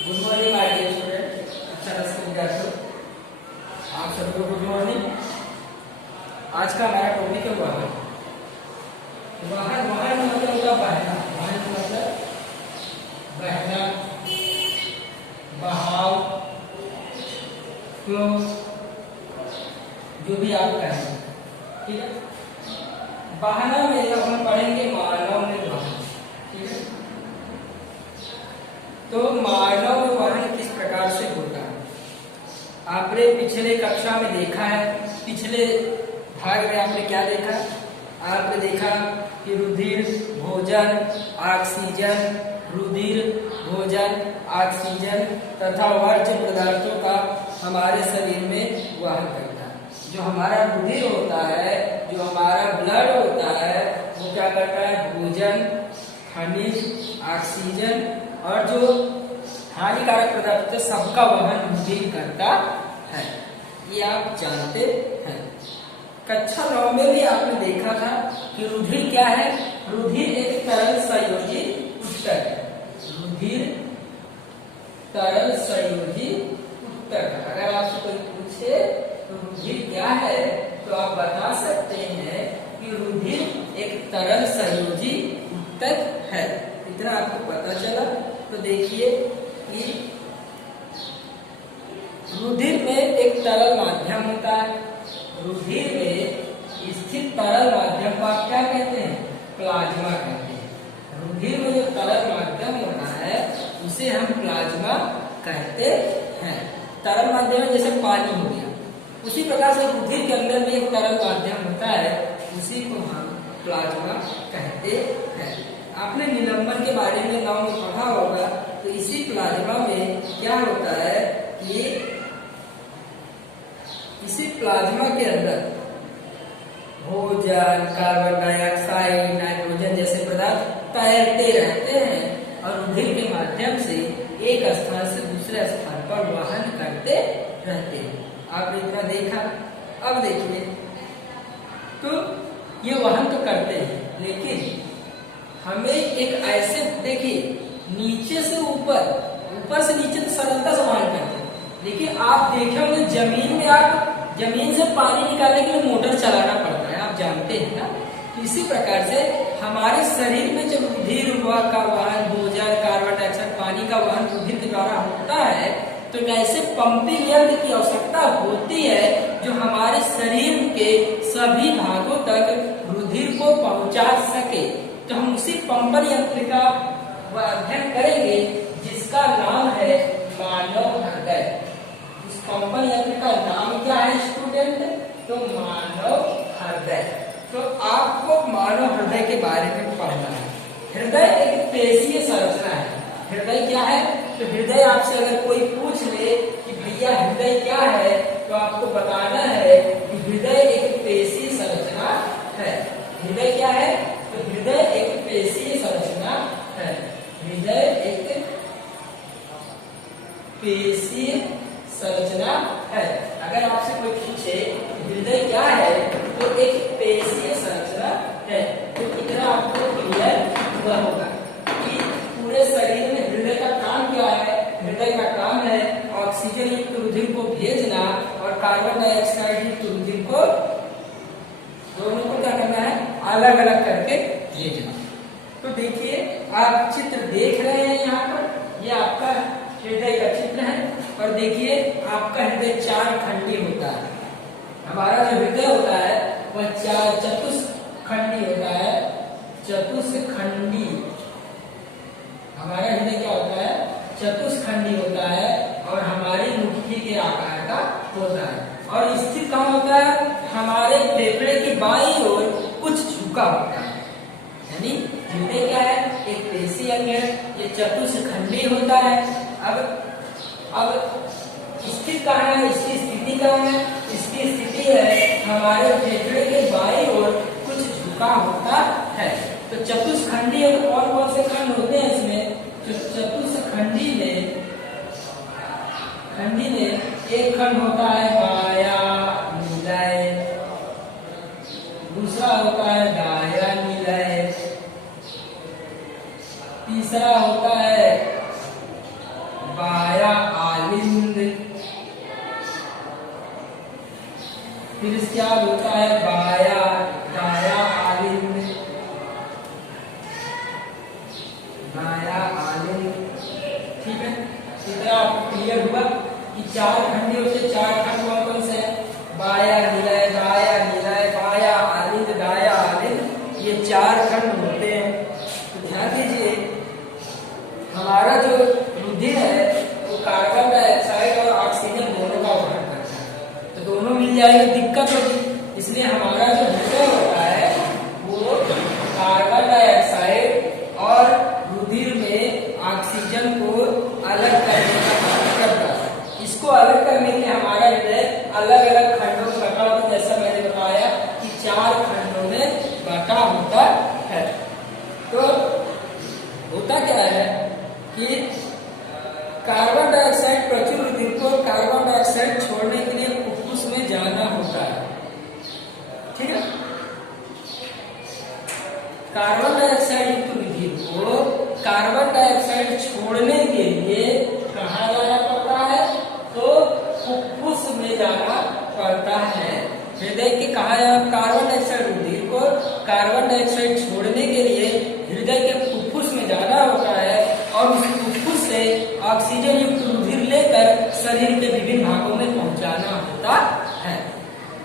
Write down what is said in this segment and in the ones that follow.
Good morning my dear student, अच्छा नमस्कार विद्यार्थियों, आप सबको गुड मॉर्निंग। आज का हमारा टॉपिक है वाहन। वाहन वाहन मतलब होगा बहना, वाहन मतलब बहना, बहाव, फ्लो, जो भी आप कहें, ठीक है। बहना में हम पढ़ेंगे मानव में वाहन, ठीक है। तो मानव में वाहन किस प्रकार से होता है, आपने पिछले कक्षा में देखा है। पिछले भाग में आपने क्या देखा? आपने देखा कि रुधिर, भोजन, ऑक्सीजन, रुधिर, भोजन, ऑक्सीजन तथा वर्ज्य पदार्थों का हमारे शरीर में वहन करता है। जो हमारा रुधिर होता है, जो हमारा ब्लड होता है, वो क्या करता है? भोजन, खनिज, ऑक्सीजन और जो हानिकारक पदार्थ होते हैं सबका वहन रुधिर करता है। ये आप जानते हैं। कक्षा 9 में भी आपने देखा था कि रुधिर क्या है? रुधिर एक तरल संयोजी ऊतक है। रुधिर तरल संयोजी ऊतक। अगर आपसे कोई पूछे तो रुधिर क्या है, तो आप बता सकते हैं कि रुधिर एक तरल संयोजी ऊतक है। इतना आपको पता चला। तो देखिए कि रुधिर में एक तरल माध्यम होता है। रुधिर में स्थित तरल माध्यम को आप क्या कहते हैं? प्लाज्मा कहते हैं। रुधिर में जो तरल माध्यम होता है उसे हम प्लाज्मा कहते हैं। तरल माध्यम में जैसे पानी हो गया, उसी प्रकार से रुधिर के अंदर भी एक तरल माध्यम होता है, उसी को हम प्लाज्मा कहते हैं। आपने निलंबन के बारे में 9 में पढ़ा होगा। तो इसी प्लाज्मा में क्या होता है कि इसी प्लाज्मा के अंदर भोजन, कार्बन डाइऑक्साइड, नाइट्रोजन जैसे पदार्थ तैरते रहते हैं और रुधिर के माध्यम से एक स्थान से दूसरे स्थान पर वहन करते रहते हैं। आपने इतना देखा। अब देखिए, तो ये वहन तो करते हैं, लेकिन हमें एक ऐसे, देखिए नीचे से ऊपर, ऊपर से नीचे तो सरलता से वहन करते हैं, लेकिन आप देखे होंगे जमीन में, आप जमीन से पानी निकालने के लिए मोटर चलाना पड़ता है, आप जानते हैं ना। तो इसी प्रकार से हमारे शरीर में जब रुधिर का वहन, भोजन, कार्बन डाइऑक्साइड, पानी का वहन रुधिर के द्वारा होता है, तो एक ऐसे पंपिंग यंत्र की आवश्यकता होती है जो हमारे शरीर के सभी भागों तक रुधिर को पहुंचा सके। तो हम उसी पंपन यंत्र का अध्ययन करेंगे जिसका नाम है मानव हृदय। इस पंपन यंत्र का नाम क्या है स्टूडेंट? तो मानव हृदय। तो आपको मानव हृदय के बारे में पढ़ना है। हृदय एक पेशीय संरचना है। हृदय क्या है? तो हृदय आपसे अगर कोई पूछ ले कि भैया हृदय क्या है, तो आपको बताना है कि हृदय एक पेशीय संरचना है। हृदय क्या है? तो हृदय एक पेशीय संरचना है। हृदय एक पेशीय संरचना है। अगर आपसे कोई पूछे हृदय क्या है, तो एक पेशीय संरचना है। तो इतना आपको क्लियर हुआ होगा कि पूरे शरीर में हृदय का काम क्या है। हृदय का काम है ऑक्सीजन युक्त रुधिर को भेजना और कार्बन डाइऑक्साइड युक्त रुधिर को, दोनों को क्या करना है? अलग अलग करके भेजना। तो देखिए, आप चित्र देख रहे हैं यहाँ पर, ये आपका हृदय का चित्र है। और देखिए, आपका हृदय 4 खंडी होता है। हमारा जो हृदय होता है वह 4 चतुष्खंडी होता है। चतुष्खंडी हमारा हृदय क्या होता है? चतुष्खंडी होता है और हमारी मुट्ठी के आकार का होता है। और स्थित कहाँ होता है? हमारे फेफड़े की बाईं ओर कुछ झुका होता है। यानी हृदय क्या है? एक पेशीय अंग है, ये चतुष्खंडी होता है। अब स्थित कहाँ है? इसकी स्थिति कहाँ है? इसकी स्थिति है हमारे फेफड़े के बाईं ओर कुछ झुका होता है। तो चतुष्खंडी कौन कौन से खंड होते हैं इसमें? तो चतुष्खंडी में एक खंड होता है बायां निलय, दूसरा होता है दायां निलय, तीसरा होता है बाद होता है बाया दाया आलिंद, दाया आलिंद। ठीक है, इतना आपको क्लियर हुआ कि चार खंडियों से चार खंड कौन कौन से हैं? बाया निलय, दाया निलय, बाया आलिंद, दाया आलिंद, ये चार खंड होते हैं। तो ध्यान दीजिए, हमारा जो रुधिर है वो कार्बन डाइऑक्साइड और ऑक्सीजन दोनों का वहन करता है। तो दोनों मिल जाएंगे, दिक्कत होगी। इसलिए हमारा जो हृदय होता है वो कार्बन डाइऑक्साइड और रुधिर में ऑक्सीजन को अलग करने का काम करता है। इसको अलग करने के लिए हमारा हृदय अलग अलग खंडों में बटा होता है, जैसा मैंने बताया कि चार खंडों में बटा होता है। तो होता क्या है कि कार्बन डाइऑक्साइड, प्रचुर रुधिर को कार्बन डाइऑक्साइड छोड़ने के लिए फुफ्फुस में जाना होता है। ठीक है, कार्बन डाइऑक्साइड युक्त रुधिर को कार्बन डाइऑक्साइड छोड़ने के लिए कहाँ जाना पड़ता है? तो फुफ्फुस में जाना पड़ता है। हृदय के कहा जाना, कार्बन डाइऑक्साइड रुधिर को कार्बन डाइऑक्साइड छोड़ने के लिए हृदय के फुफ्फुस में जाना होता है और उस फुफ्फुस से ऑक्सीजन युक्त रुधिर लेकर शरीर के विभिन्न भागों में पहुंचाना होता है।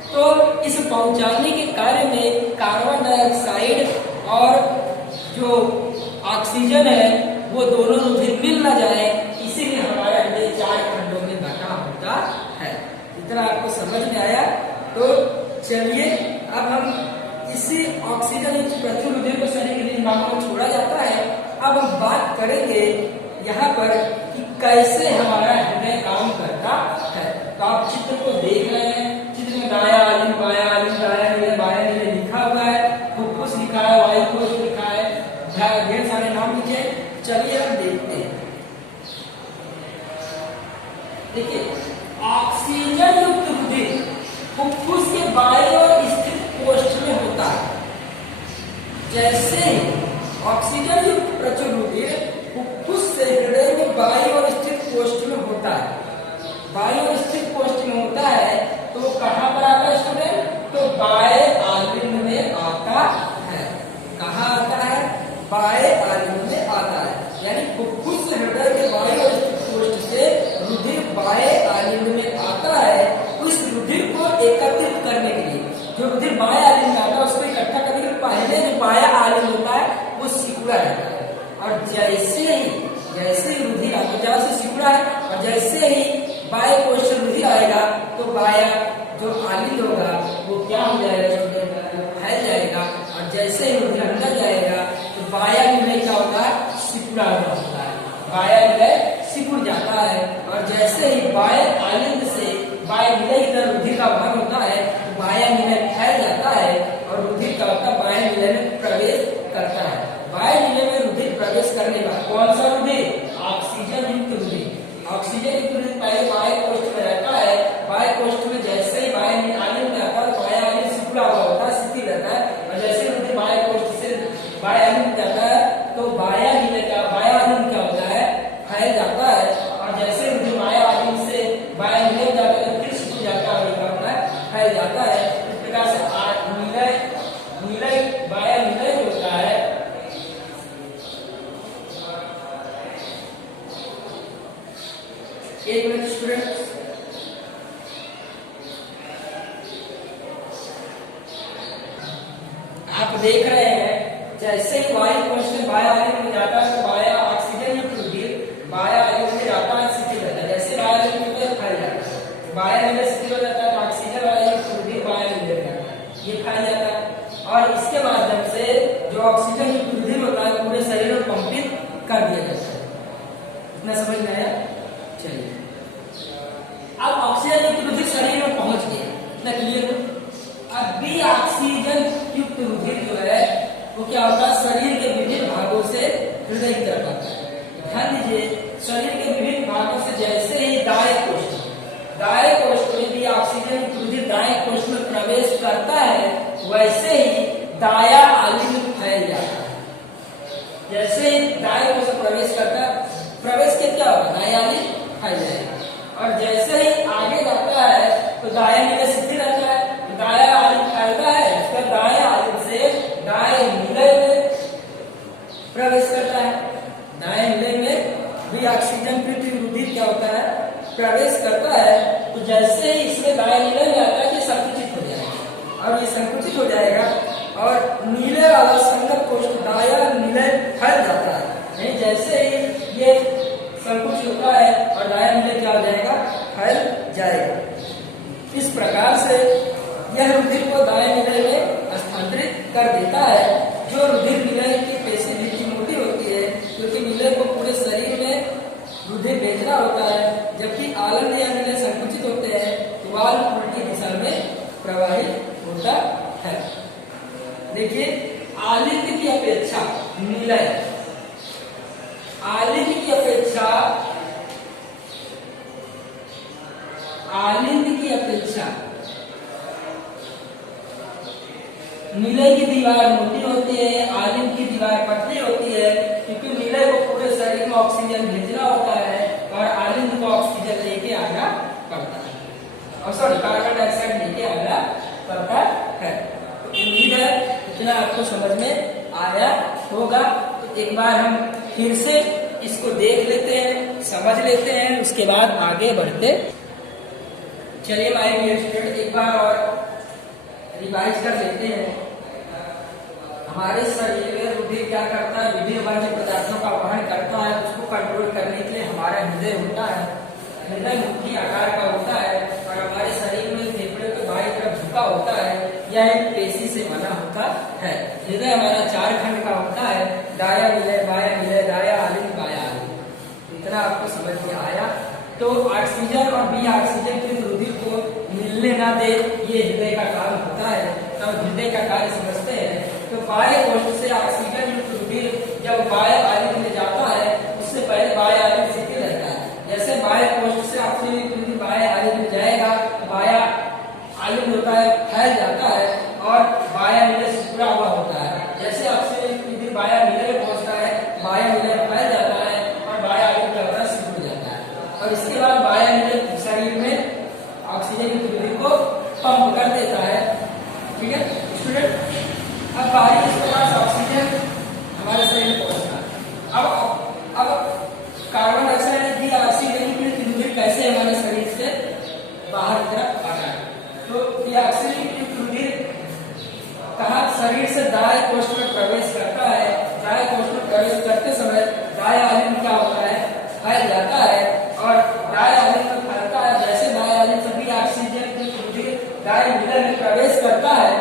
तो इस पहुंचाने के कार्य में कार्बन डाइऑक्साइड और जो ऑक्सीजन है वो दोनों रुधिर मिल न जाए, इसीलिए हमारा हृदय चार खंडों में बटा होता है। इतना आपको समझ में आया? तो चलिए अब हम इसी ऑक्सीजन युक्त प्रचुर रुधिर को शरीर के विभिन्न भागों में छोड़ा जाता है। अब हम बात करेंगे यहाँ पर कि कैसे हमारा हृदय काम करता है। तो आप चित्र को देख रहे हैं, चित्र में दाया आलिंद, बाया आलिंद, दाया निलय, बाया निलय लिखा हुआ है, फुफ्फुस लिखा है, वायुकोश लिखा है, ढेर सारे नाम लिखे। चलिए हम देखते हैं। देखिए, ऑक्सीजन युक्त रुधिर फुफ्फुस के बाएं ओर स्थित कोष्ठ में होता है। जैसे ऑक्सीजन युक्त प्रचुर रुधिर फुफ्फुस से हृदय में बाईं ओर स्थित कोष्ठ में होता है, बाईं ओर स्थित कोष्ठ में होता है, तो वो कहाँ पर आता है स्टूडेंट? तो बाएं आलिंद में आता है। कहाँ आता है? बाएं आलिंद में आता है। यानी फुफ्फुस से हृदय के बाईं ओर स्थित कोष्ठ से रुधिर बाएं आलिंद में आता है। उस रुधिर को एकत्रित करने के लिए, जो रुधिर बाएं आलिंद में आता है उसको इकट्ठा करने के लिए पहले जो बायां आलिंद होता है वो सिकुड़ा रहता है, और जैसे ही रुधिर आता, जहाँ से सिकुड़ा है, और जैसे ही बाएं कोष्ठ से रुधिर आएगा तो बायां जो आलिंद होगा वो क्या हो जाएगा? फैल जाएगा। और जैसे ही रुधिर अंदर जाएगा तो बायां निलय क्या होता है? सिकुड़ा हुआ होता है, बायां निलय सिकुड़ जाता है। और जैसे ही बाएं आलिंद से बाएं निलय की तरफ रुधिर का वहन होता है तो बायां निलय फैल जाता है और रुधिर का होता है बाएं निलय में प्रवेश करता है। बाएं निलय में रुधिर प्रवेश करने का कौन सा रुधिर? ऑक्सीजन युक्त रुधिर। ऑक्सीजन युक्त रुधिर पहले बाएं कोष्ठ में रहता है। बाएं कोष्ठ में जैसे ही बाएं आलिंद में आता है तो बायां आलिंद सिकुड़ा हुआ होता है, स्थिर रहता है। और जैसे रुधिर बाएं कोष्ठ से बाएं आलिंद में जाता है तो बायां निलय का बायां आलिंद क्या होता है? फैल जाता है। और जैसे रुधिर बायां आलिंद से बायां निलय में जाता है फिर सिकुड़ जाता है और क्या होता है? फैल जाता है। इस प्रकार से निलय बायां निलय होता है। एक मिनट स्टूडेंट, आप देख रहे हैं जैसे ही वायु कोश में बायां आलिंद में जाता है तो बायां ऑक्सीजन युक्त रुधिर बायां आलिंद में जाता है, स्थिर रहता है। जैसे बायां आलिंद में फैल जाता है, बायां निलय स्थिर हो जाता है तो ऑक्सीजन वाला युक्त रुधिर बायां निलय में जाता है, ये फैल जाता है। और इसके माध्यम से जो ऑक्सीजन युक्त रुधिर होता है पूरे शरीर में पंपित कर दिया जाता है। इतना समझ में आया? चलिए, अब ऑक्सीजन युक्त रुधिर शरीर में पहुंच गया, इतना क्लियर हो? अब भी ऑक्सीजन युक्त रुधिर जो है वो क्या होता है? शरीर के विभिन्न भागों से हृदय की तरफ आता है। ध्यान दीजिए, शरीर के विभिन्न भागों से जैसे ही दाएं कोष्ठ में भी ऑक्सीजन युक्त रुधिर दाएं कोष्ठ में प्रवेश करता है, वैसे ही दाया आलिंद फैल जाता है। जैसे ही दाएं कोष्ठ में प्रवेश करता है, प्रवेश के क्या होगा? दाया आलिंद फैल जाएगा। और जैसे ही आगे जाता है तो दाया निलय स्थिर रहता है, दाया आलिंद फैलता है, उसका दाएं आलिंद से दाएं नीले में प्रवेश करता है। दाएं नीले में भी ऑक्सीजन पृथ्वी रुधिर क्या होता है, प्रवेश करता है। तो जैसे ही इसमें दाएं नीले में आता है कि संकुचित हो जाएगा, और ये संकुचित हो जाएगा और नीले वाला संगत कोष्ठ दाया नीले फैल जाता है। नहीं, जैसे ही ये संकुचित होता है और दाया नीले क्या हो जाएगा, फैल जाएगा। इस प्रकार से यह रुधिर को दाएं नीले में स्थानांतरित कर देता है। जो रुधिर नीले की पेशी भी मोटी होती है, क्योंकि नीले को पूरे शरीर में रुधिर भेजना होता है, जबकि आलंद या नीले संकुचित होते हैं तो वाल्व उल्टी दिशा में प्रवाहित होता है। देखिए, आलिंद की अपेक्षा नीले, आलिंद की अपेक्षा, आलिंद की अपेक्षा नीले की दीवार मोटी होती है, आलिंद की दीवार पतली होती है, क्योंकि नीले को पूरे शरीर में ऑक्सीजन भेजना होता है और आलिंद को ऑक्सीजन लेके आना पड़ता है, और सॉरी कार्बन डाइऑक्साइड लेके आना पड़ता है। तो उम्मीद है इतना आपको समझ में आया होगा। तो एक बार हम फिर से इसको देख लेते हैं, समझ लेते हैं, उसके बाद आगे बढ़ते। चलिए माय डियर स्टूडेंट, एक बार और रिवाइज कर लेते हैं। हमारे शरीर में रुधिर क्या करता है, विभिन्न वर्ज्य पदार्थों का वहन करता है। उसको कंट्रोल करने के लिए हमारा हृदय होता है। हृदय मुट्ठी आकार का होता है और हमारे शरीर में फेफड़े के बाईं तरफ झुका होता है। यह एक पेशी से बना होता है। हृदय हमारा 4 खंड का होता है, दाया विलय, बाया विलय, दाया आलिंद, बाया आलिंद। इतना आपको समझ में आया। तो ऑक्सीजन और बी ऑक्सीजन के रुधिर को मिलने ना दे, ये हृदय का काम होता है। तब हृदय का कार्य समझते हैं। तो बाह्य कोष्ठ से ऑक्सीजन युक्त रुधिर जब बाह्य आलिंद में जाता है, उससे पहले बाह्य आलिंद शिथिल रहता है। जैसे बाह्य कोष्ठ से ऑक्सीजन युक्त रुधिर बाह्य आलिंद में जाएगा, बाह्य आलिंद होता है, फैल जाता है और बाह्य नीले से पूरा हुआ होता है। जैसे ऑक्सीजन युक्त रुधिर बाह्य नीले में पहुंचता है, बाह्य नीले में फैल जाता है और बाह्य आलिंद क्या होता है, सिकुड़ जाता है। और इसके बाद बाह्य नीले शरीर में ऑक्सीजन युक्त रुधिर को पंप कर देता है। ठीक है स्टूडेंट, अब बाहरी इस प्रकार से ऑक्सीजन हमारे शरीर में पहुंचता है। अब कार्बन डाइऑक्साइड भी ऑक्सीजन की रुधिर कैसे हमारे शरीर से बाहर की तरफ आता है। तो ये ऑक्सीजन की रुधिर कहाँ, शरीर से दाएं कोष्ठ में प्रवेश करता है। दाएं कोष्ठ में प्रवेश करते समय दाएं आलिंद क्या होता है, फैल जाता है और दाएं आलिंद में फैलता है। जैसे दाएं आलिंद से भी ऑक्सीजन की रुधिर दाएं नीले में प्रवेश करता है,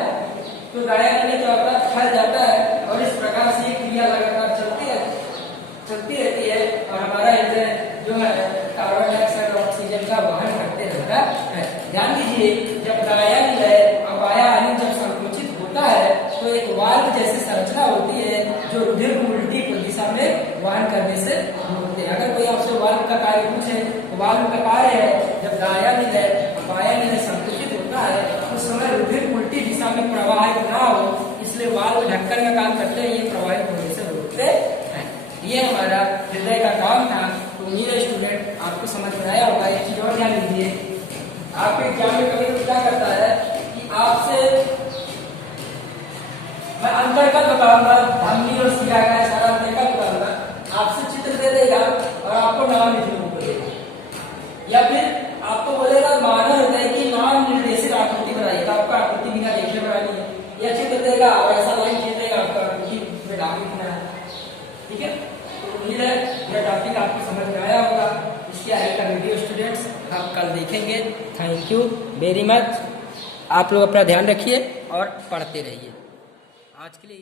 तो दाया नीले क्या होता है, फैल जाता है। और इस प्रकार से ये क्रिया लगातार चलती रहती है और हमारा हृदय जो है कार्बन डाइऑक्साइड और ऑक्सीजन का वहन करते रहता है। ध्यान दीजिए, जब दाया नीले और बाया आलिंद जब संकुचित होता है तो एक वाल्व जैसी संरचना होती है जो रुधिर को उल्टी दिशा में वहन करने से रोकते हैं। अगर कोई आपसे वाल्व का कार्य पूछे तो वाल्व का कार्य है, जब दाया नीले और बाया नीले संकुचित होता है उस समय रुधिर उल्टी दिशा में प्रवाहित ना हो, इसलिए वाल्व ढक्कन का काम करते हैं, ये प्रवाहित होने से रोकते हैं। ये हमारा हृदय का काम था। तो उम्मीद है स्टूडेंट आपको समझ में आया होगा। एक चीज और ध्यान दीजिए, आपके एग्जाम में कभी क्या करता है कि आपसे मैं अंतर्गत बताऊंगा, धमनी और शिरा का सारा अंतर्गत बताऊंगा, आपसे चित्र दे देगा और आपको नाम लिखने को बोलेगा, या फिर आपको बोलेगा मानव हृदय की नाम निर्देशित आकृति बनाइए। तो आपको आकृति बिना देखे बनानी है, या चित्र देगा और ऐसा लाइन खींच देगा, आपको आकृति में नाम लिखना है। ठीक है, तो उम्मीद है यह टॉपिक आपको समझ में आया होगा। इसके आगे का वीडियो स्टूडेंट्स हम कल देखेंगे। Thank you very much. आप लोग अपना ध्यान रखिए और पढ़ते रहिए। आज के लिए